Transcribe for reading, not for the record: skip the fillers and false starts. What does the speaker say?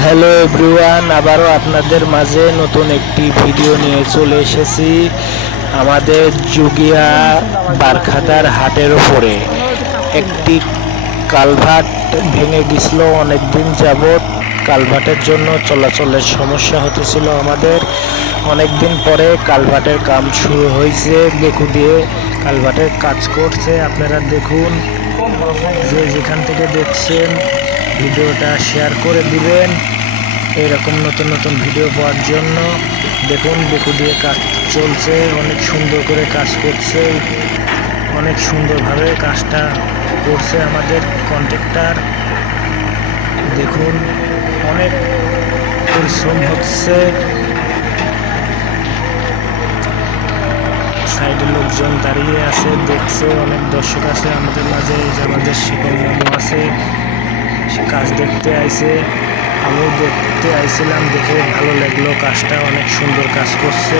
Hello everyone, আবারও আপনাদের মাঝে নতুন একটি ভিডিও নিয়ে চলে এসেছি আমাদের জুগিয়া বারখাদার হাটের উপরে। একটি কালভার্ট ভেঙে গেছিল অনেক দিন যাবৎ। কালভার্টের জন্য চলাচলের সমস্যা হতেছিল আমাদের। অনেক দিন পরে কালভার্টের কাম শুরু হয়েছে, বেকু দিয়ে কালভার্টের কাজ করছে। আপনারা দেখুন, যে যেখান থেকে দেখছেন ভিডিওটা শেয়ার করে দিবেন এরকম নতুন নতুন ভিডিও পাওয়ার জন্য। দেখুন, বেকু দিয়ে কাজ চলছে, অনেক সুন্দর করে কাজ করছে, অনেক সুন্দরভাবে কাজটা করছে আমাদের কন্ট্রাক্টর। দেখুন, অনেক পরিশ্রম হচ্ছে। সাইডে লোকজন দাঁড়িয়ে আছে, দেখছে, অনেক দর্শক আছে আমাদের মাঝে। এই যে আমাদের শিকল মামু আছে, কাজ দেখতে আইছে, আমিও দেখতে আইছিলাম, দেখে ভালো লাগলো। কাজটা অনেক সুন্দর কাজ করছে।